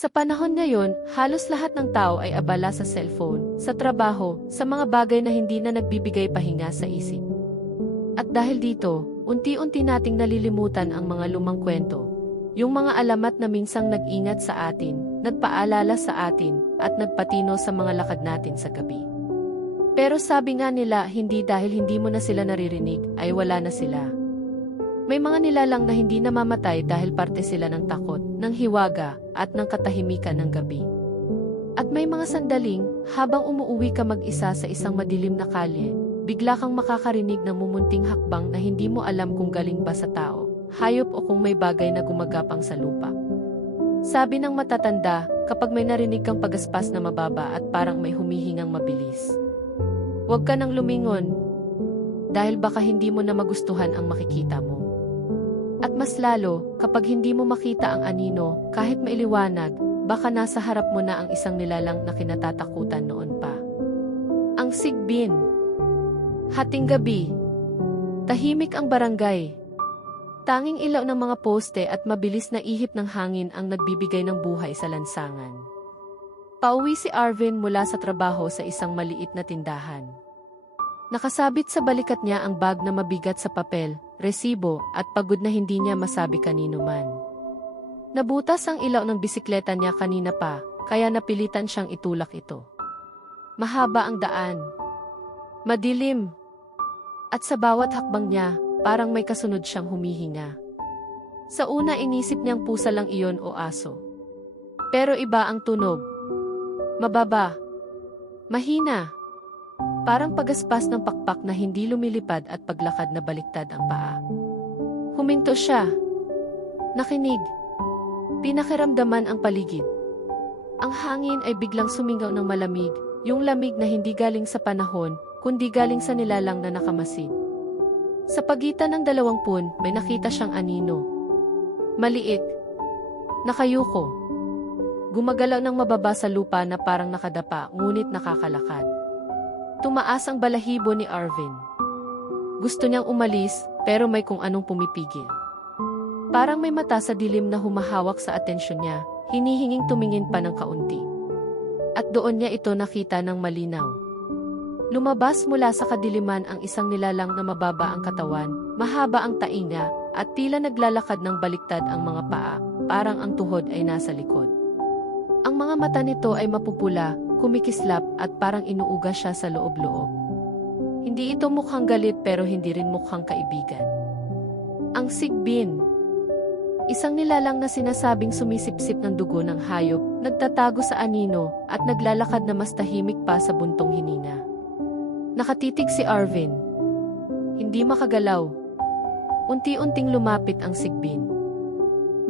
Sa panahon ngayon, halos lahat ng tao ay abala sa cellphone, sa trabaho, sa mga bagay na hindi na nagbibigay pahinga sa isip. At dahil dito, unti-unti nating nalilimutan ang mga lumang kwento. Yung mga alamat na minsang nag-ingat sa atin, nagpaalala sa atin, at nagpatino sa mga lakad natin sa gabi. Pero sabi nga nila, hindi dahil hindi mo na sila naririnig, ay wala na sila. May mga nilalang na hindi namamatay dahil parte sila ng takot, ng hiwaga, at ng katahimikan ng gabi. At may mga sandaling, habang umuuwi ka mag-isa sa isang madilim na kalye, bigla kang makakarinig ng mumunting hakbang na hindi mo alam kung galing ba sa tao, hayop o kung may bagay na gumagapang sa lupa. Sabi ng matatanda, kapag may narinig kang pagaspas na mababa at parang may humihingang mabilis. Huwag ka nang lumingon, dahil baka hindi mo na magustuhan ang makikita mo. At mas lalo, kapag hindi mo makita ang anino, kahit mailiwanag, baka nasa harap mo na ang isang nilalang na kinatatakutan noon pa. Ang sigbin. Hating gabi. Tahimik ang barangay. Tanging ilaw ng mga poste at mabilis na ihip ng hangin ang nagbibigay ng buhay sa lansangan. Pauwi si Arvin mula sa trabaho sa isang maliit na tindahan. Nakasabit sa balikat niya ang bag na mabigat sa papel, resibo, at pagod na hindi niya masabi kanino man. Nabutas ang ilaw ng bisikleta niya kanina pa, kaya napilitan siyang itulak ito. Mahaba ang daan. Madilim. At sa bawat hakbang niya, parang may kasunod siyang humihinga. Sa una inisip niyang pusa lang iyon o aso. Pero iba ang tunog. Mababa. Mahina. Parang pagaspas ng pakpak na hindi lumilipad at paglakad na baliktad ang paa. Huminto siya. Nakinig. Pinakiramdaman ang paligid. Ang hangin ay biglang sumingaw ng malamig, yung lamig na hindi galing sa panahon, kundi galing sa nilalang na nakamasid. Sa pagitan ng dalawang pun, may nakita siyang anino. Maliit. Nakayuko. Gumagalaw ng mababa sa lupa na parang nakadapa, ngunit nakakalakad. Tumaas ang balahibo ni Arvin. Gusto niyang umalis, pero may kung anong pumipigil. Parang may mata sa dilim na humahawak sa atensyon niya, hinihinging tumingin pa ng kaunti. At doon niya ito nakita ng malinaw. Lumabas mula sa kadiliman ang isang nilalang na mababa ang katawan, mahaba ang tainga, at tila naglalakad ng baliktad ang mga paa, parang ang tuhod ay nasa likod. Ang mga mata nito ay mapupula, kumikislap at parang inuuga siya sa loob-loob. Hindi ito mukhang galit pero hindi rin mukhang kaibigan. Ang sigbin. Isang nilalang na sinasabing sumisipsip ng dugo ng hayop, nagtatago sa anino, at naglalakad na mas tahimik pa sa buntong hinina. Nakatitig si Arvin. Hindi makagalaw. Unti-unting lumapit ang sigbin.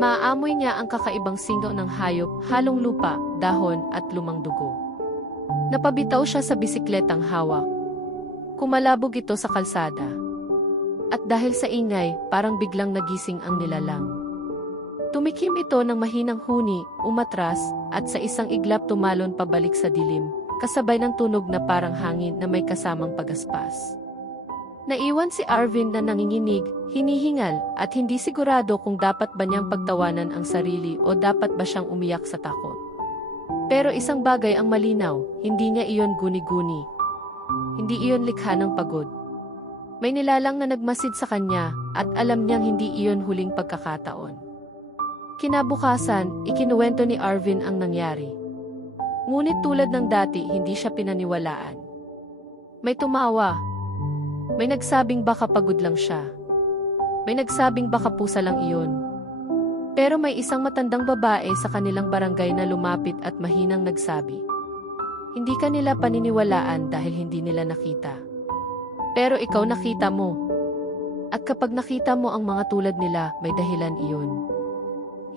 Maaamoy niya ang kakaibang singaw ng hayop, halong lupa, dahon at lumang dugo. Napabitaw siya sa bisikletang hawak. Kumalabog ito sa kalsada. At dahil sa ingay, parang biglang nagising ang nilalang. Tumikim ito ng mahinang huni, umatras, at sa isang iglap tumalon pabalik sa dilim, kasabay ng tunog na parang hangin na may kasamang pagaspas. Naiwan si Arvin na nanginginig, hinihingal, at hindi sigurado kung dapat ba niyang pagtawanan ang sarili o dapat ba siyang umiyak sa takot. Pero isang bagay ang malinaw, hindi niya iyon guni-guni. Hindi iyon likha ng pagod. May nilalang na nagmasid sa kanya at alam niyang hindi iyon huling pagkakataon. Kinabukasan, ikinuwento ni Arvin ang nangyari. Ngunit tulad ng dati, hindi siya pinaniwalaan. May tumawa. May nagsabing baka pagod lang siya. May nagsabing baka pusa lang iyon. Pero may isang matandang babae sa kanilang barangay na lumapit at mahinang nagsabi. Hindi ka nila paniniwalaan dahil hindi nila nakita. Pero ikaw nakita mo. At kapag nakita mo ang mga tulad nila, may dahilan iyon.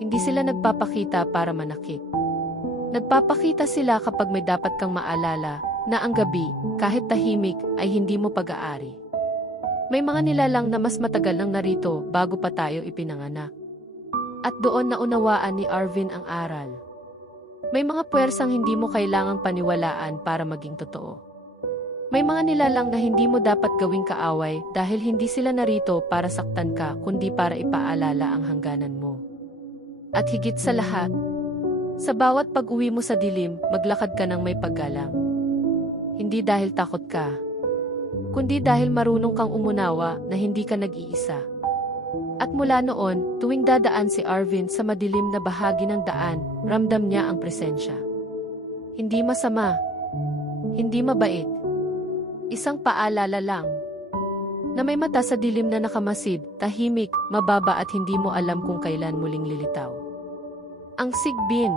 Hindi sila nagpapakita para manakit. Nagpapakita sila kapag may dapat kang maalala na ang gabi, kahit tahimik, ay hindi mo pag-aari. May mga nilalang na mas matagal nang narito bago pa tayo ipinanganak. At doon naunawaan ni Arvin ang aral. May mga puwersang hindi mo kailangang paniwalaan para maging totoo. May mga nilalang na hindi mo dapat gawing kaaway dahil hindi sila narito para saktan ka kundi para ipaalala ang hangganan mo. At higit sa lahat, Sa bawat pag-uwi mo sa dilim, maglakad ka ng may paggalang. Hindi dahil takot ka, kundi dahil marunong kang umunawa na hindi ka nag-iisa. At mula noon, tuwing dadaan si Arvin sa madilim na bahagi ng daan, ramdam niya ang presensya. Hindi masama. Hindi mabait. Isang paalala lang. Na may mata sa dilim na nakamasid, tahimik, mababa at hindi mo alam kung kailan muling lilitaw. Ang sigbin,